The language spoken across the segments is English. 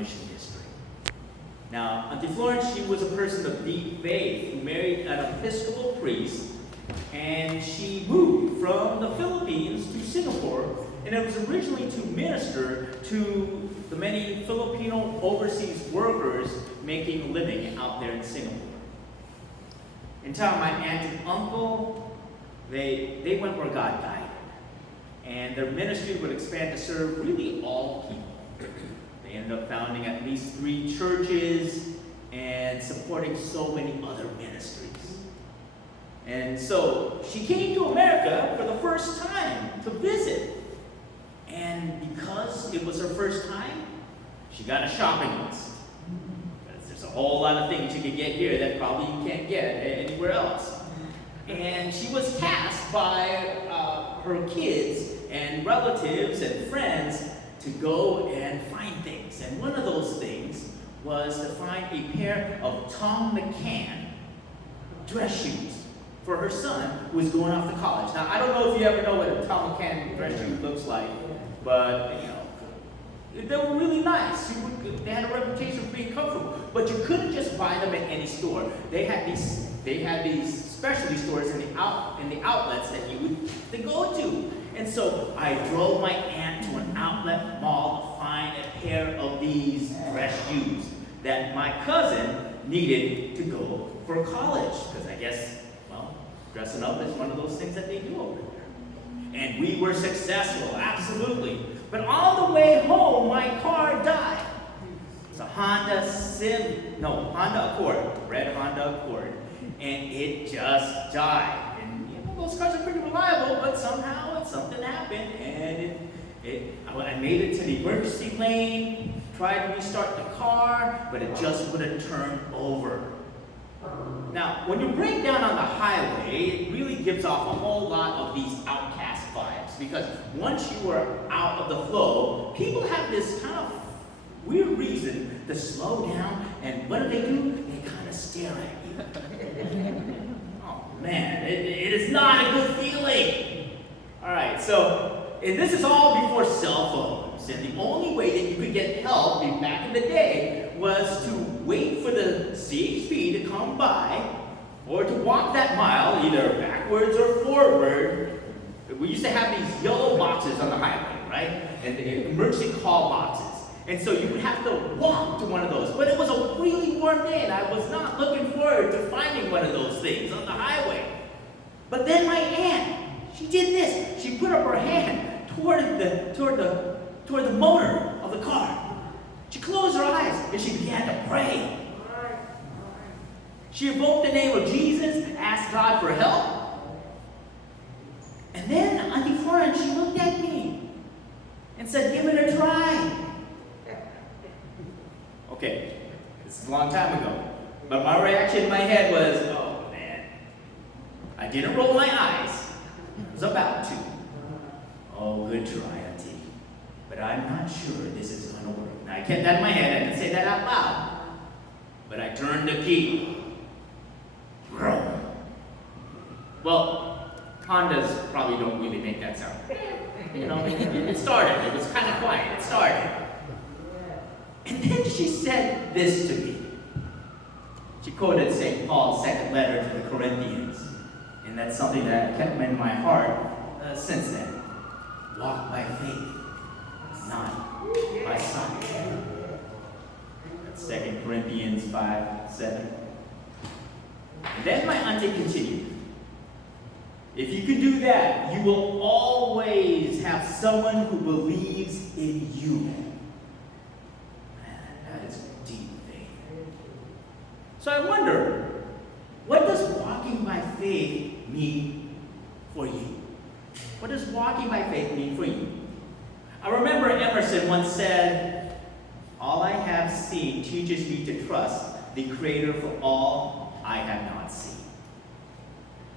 mission history. Now, Auntie Florence, she was a person of deep faith who married an Episcopal priest, and she moved from the Philippines to Singapore, and it was originally to minister to the many Filipino overseas workers making a living out there in Singapore. In time, my aunt and uncle, they went where God guided, and their ministry would expand to serve really all people. They ended up founding at least 3 churches and supporting so many other ministries. And so she came to America for the first time to visit. And because it was her first time, she got a shopping list. Because there's a whole lot of things you can get here that probably you can't get anywhere else. And she was tasked by her kids and relatives and friends to go and find things. And one of those things was to find a pair of Tom McCann dress shoes for her son who was going off to college. Now, I don't know if you ever know what a Tom McCann dress shoe looks like, but they were really nice. They had a reputation for being comfortable, but you couldn't just buy them at any store. They had these specialty stores in the outlets that you would go to. And so I drove my aunt to an outlet mall to find a pair of these dress shoes that my cousin needed to go for college. Because I guess, well, dressing up is one of those things that they do over there. And we were successful, absolutely. But on the way home, my car died. It's a Honda Accord, red Honda Accord. And it just died. Those cars are pretty reliable, but somehow something happened, and I made it to the emergency lane, tried to restart the car, but it just wouldn't turn over. Now, when you break down on the highway, it really gives off a whole lot of these outcast vibes, because once you are out of the flow, people have this kind of weird reason to slow down, and what do? They kind of stare at you. Man, it is not a good feeling. All right, and this is all before cell phones. And the only way that you could get help back in the day was to wait for the CHP to come by or to walk that mile, either backwards or forward. We used to have these yellow boxes on the highway, right? And the emergency call boxes. And so you would have to walk to one of those. But it was a really warm day, and I was not looking forward to finding one of those things on the highway. But then my aunt, she did this. She put up her hand toward the motor of the car. She closed her eyes, and she began to pray. She invoked the name of Jesus, asked God for help. And then Auntie Florence, she looked at me and said, "Give it a try." Okay, this is a long time ago, but my reaction in my head was, oh man. I didn't roll my eyes. I was about to. Oh, good try, Auntie. But I'm not sure this is going to work. Now, I kept that in my head. I didn't say that out loud. But I turned the key. Well, Hondas probably don't really make that sound. It started. It was kind of quiet. It started. And then she said this to me. She quoted St. Paul's second letter to the Corinthians. And that's something that kept in my heart since then. Walk by faith, not by sight. That's 2 Corinthians 5:7. And then my auntie continued. If you can do that, you will always have someone who believes in you. So I wonder, what does walking by faith mean for you? What does walking by faith mean for you? I remember Emerson once said, "All I have seen teaches me to trust the Creator for all I have not seen."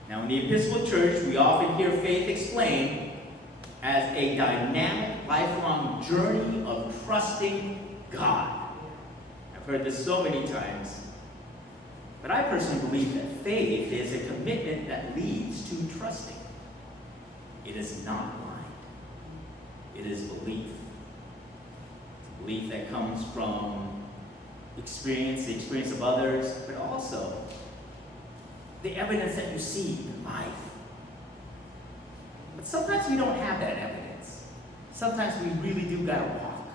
Now in the Episcopal Church, we often hear faith explained as a dynamic, lifelong journey of trusting God. I've heard this so many times. But I personally believe that faith is a commitment that leads to trusting. It is not blind. It is belief. It's a belief that comes from experience, the experience of others, but also the evidence that you see in life. But sometimes we don't have that evidence. Sometimes we really do gotta walk.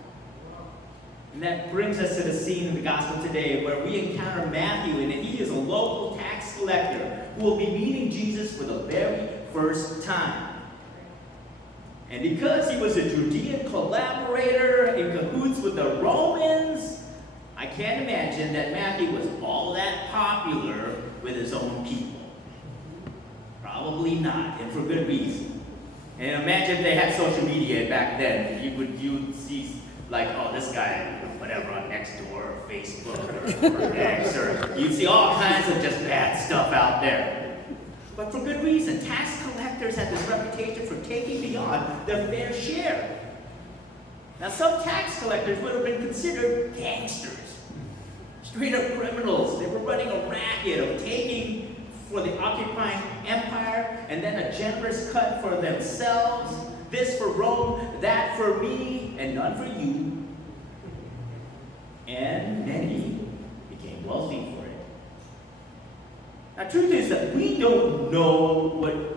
And that brings us to the scene in the gospel today where we encounter Matthew, and he is a local tax collector who will be meeting Jesus for the very first time. And because he was a Judean collaborator in cahoots with the Romans, I can't imagine that Matthew was all that popular with his own people. Probably not, and for good reason. And imagine if they had social media back then. You would see like, oh, this guy, whatever, on Nextdoor or Facebook or X, or you'd see all kinds of just bad stuff out there. But for good reason. Tax collectors had this reputation for taking beyond their fair share. Now, some tax collectors would have been considered gangsters, straight up criminals. They were running a racket of taking for the occupying empire and then a generous cut for themselves. This for Rome, that for me, and none for you. And many became wealthy for it. Now, truth is that we don't know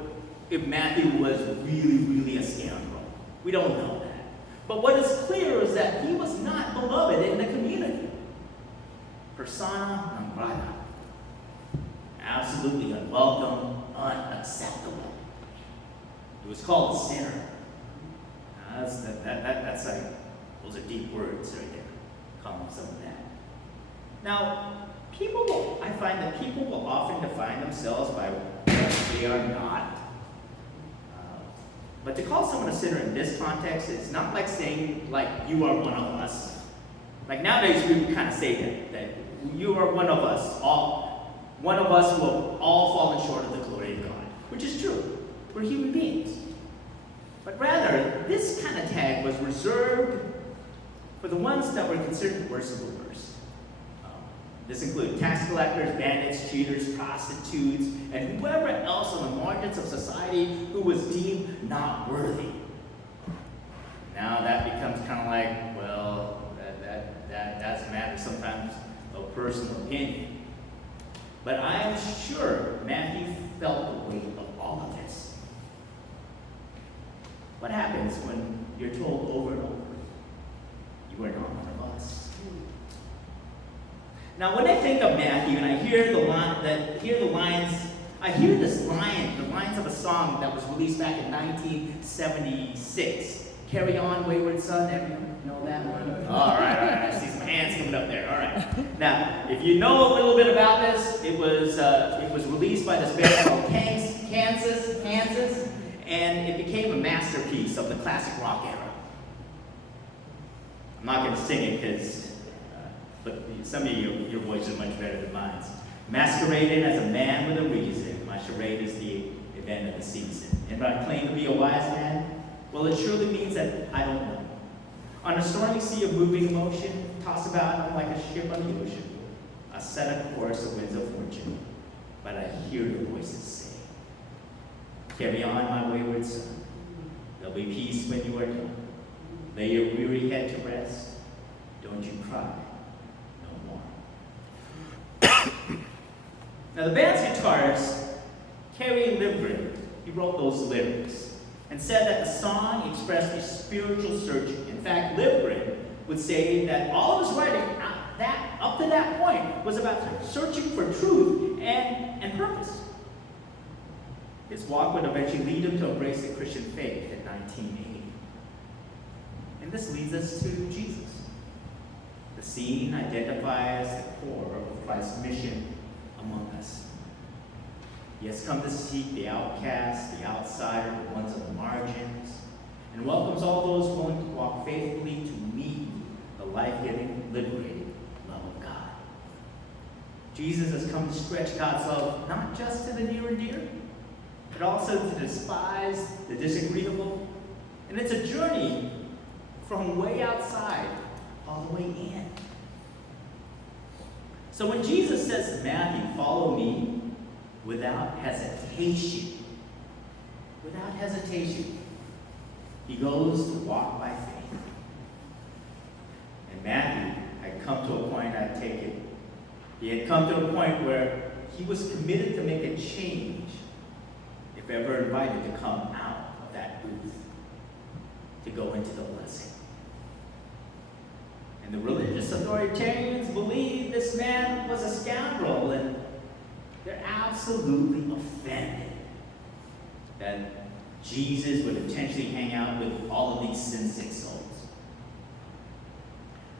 if Matthew was really a scoundrel. We don't know that. But what is clear is that he was not beloved in the community. Persona non grata. Absolutely unwelcome, unacceptable. He was called a sinner. That's like, those are deep words right there. Calling some of that. Now, I find that people will often define themselves by what they are not. But to call someone a sinner in this context is not like saying, like, you are one of us. Like nowadays we kind of say that you are one of us, one of us who have all fallen short of the glory of God, which is true. We're human beings. But rather, this kind of tag was reserved for the ones that were considered the worst of the worst. This included tax collectors, bandits, cheaters, prostitutes, and whoever else on the margins of society who was deemed not worthy. Now that becomes kind of like, well, that's a matter sometimes of personal opinion. But I am sure Matthew felt the weight of all of this. What happens when you're told over and over, you are not one of us? Now, when I think of Matthew and I hear the lines, I hear the lines of a song that was released back in 1976. Carry On, Wayward Son. Everyone know that one? All right. I see some hands coming up there. All right. Now, if you know a little bit about this, it was released by this band called Kansas, and it became a masterpiece of the classic rock era. I'm not going to sing it but some of your voices are much better than mine. Masquerading as a man with a reason, my charade is the event of the season. And I claim to be a wise man? Well, it surely means that I don't know. On a stormy sea of moving emotion, tossed about like a ship on the ocean, I set a course of winds of fortune, but I hear the voices say, carry on, my wayward son. There'll be peace when you are done. Lay your weary head to rest. Don't you cry. Now, the band's guitarist, Kerry Livgren, he wrote those lyrics and said that the song expressed a spiritual searching. In fact, Livgren would say that all of his writing up to that point was about searching for truth and purpose. His walk would eventually lead him to embrace the Christian faith in 1980. And this leads us to Jesus. The scene identifies the core of Christ's mission among us. He has come to seek the outcast, the outsider, the ones on the margins, and welcomes all those willing to walk faithfully to meet the life-giving, liberating love of God. Jesus has come to stretch God's love not just to the near and dear, but also to the despised, the disagreeable. And it's a journey from way outside all the way in. So when Jesus says to Matthew, follow me without hesitation, he goes to walk by faith. And Matthew had come to a point, I take He had come to a point where he was committed to make a change if ever invited to come out of that booth, to go into the blessing. And the religious authoritarians believed this man was a scoundrel, and they're absolutely offended that Jesus would intentionally hang out with all of these sin-sick souls.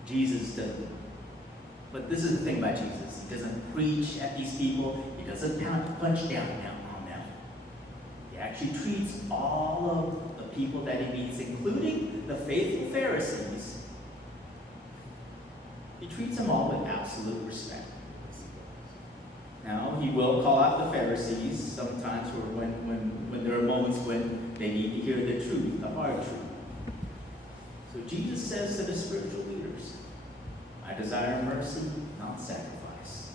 Jesus doesn't. But this is the thing about Jesus. He doesn't preach at these people. He doesn't punch down on them. He actually treats all of the people that he meets, including the faithful Pharisees, he treats them all with absolute respect. Now, he will call out the Pharisees sometimes when there are moments when they need to hear the truth, the hard truth. So Jesus says to the spiritual leaders, I desire mercy, not sacrifice.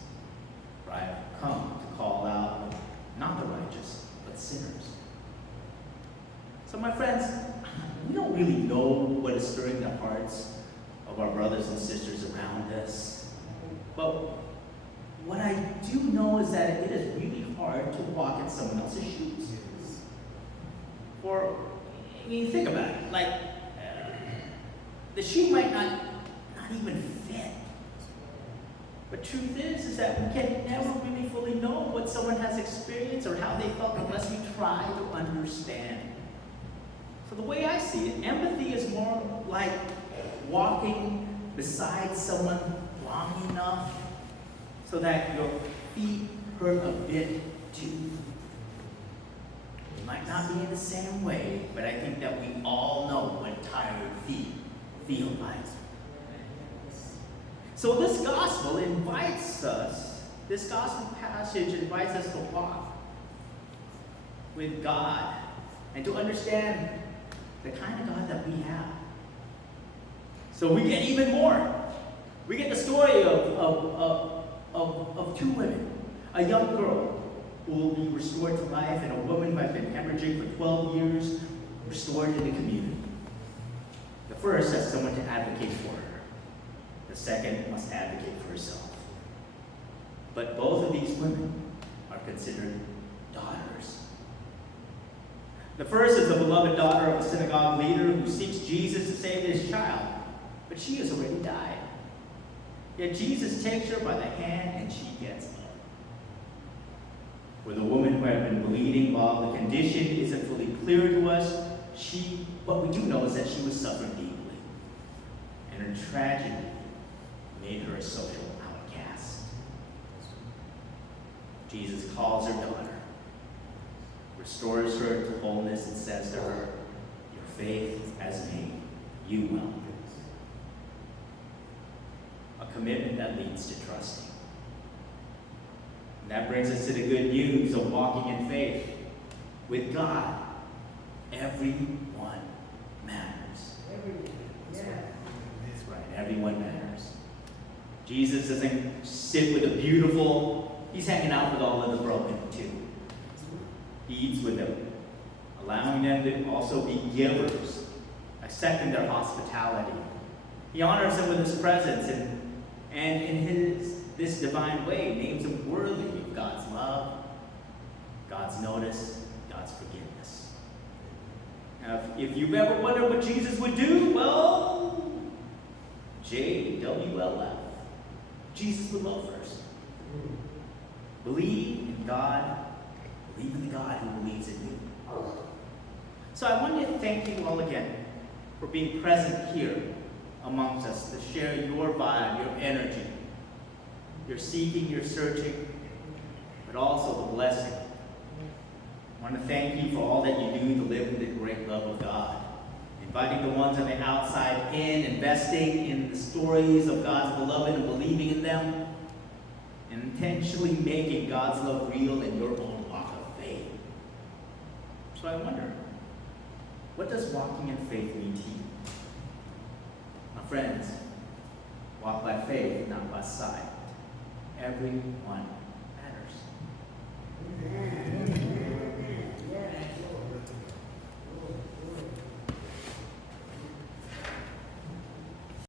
For I have come to call out not the righteous, but sinners. So my friends, we don't really know what is stirring the hearts of our brothers and sisters around us. But what I do know is that it is really hard to walk in someone else's shoes. For, I mean, think about it. Like, the shoe might not even fit. But truth is that we can never really fully know what someone has experienced or how they felt unless we try to understand. So the way I see it, empathy is more like walking beside someone long enough so that your feet hurt a bit too. It might not be in the same way, but I think that we all know what tired feet feel like. So this gospel passage invites us to walk with God and to understand the kind of God that we have. So we get even more. We get the story of two women, a young girl who will be restored to life, and a woman who has been hemorrhaging for 12 years, restored in the community. The first has someone to advocate for her. The second must advocate for herself. But both of these women are considered daughters. The first is the beloved daughter of a synagogue leader who seeks Jesus to save his child, but she has already died. Yet Jesus takes her by the hand and she gets up. For the woman who had been bleeding, while the condition isn't fully clear to us, what we do know is that she was suffering deeply. And her tragedy made her a social outcast. Jesus calls her daughter, restores her to wholeness, and says to her, your faith has made you well. A commitment that leads to trusting. And that brings us to the good news of walking in faith. With God, everyone matters. That's right, everyone matters. Jesus doesn't sit with the beautiful, he's hanging out with all of the broken too. He eats with them, allowing them to also be givers, accepting their hospitality. He honors them with his presence and in this divine way names them worthy of God's love, God's notice, God's forgiveness. Now, if you've ever wondered what Jesus would do, well, JWLF. Jesus would love first. Believe in God, believe in the God who believes in you. So I want to thank you all again for being present here amongst us to share your vibe, your energy, your seeking, your searching, but also the blessing. I want to thank you for all that you do to live in the great love of God, inviting the ones on the outside in, investing in the stories of God's beloved and believing in them, and intentionally making God's love real in your own walk of faith. So I wonder, what does walking in faith mean to you? My friends, walk by faith, not by sight. Everyone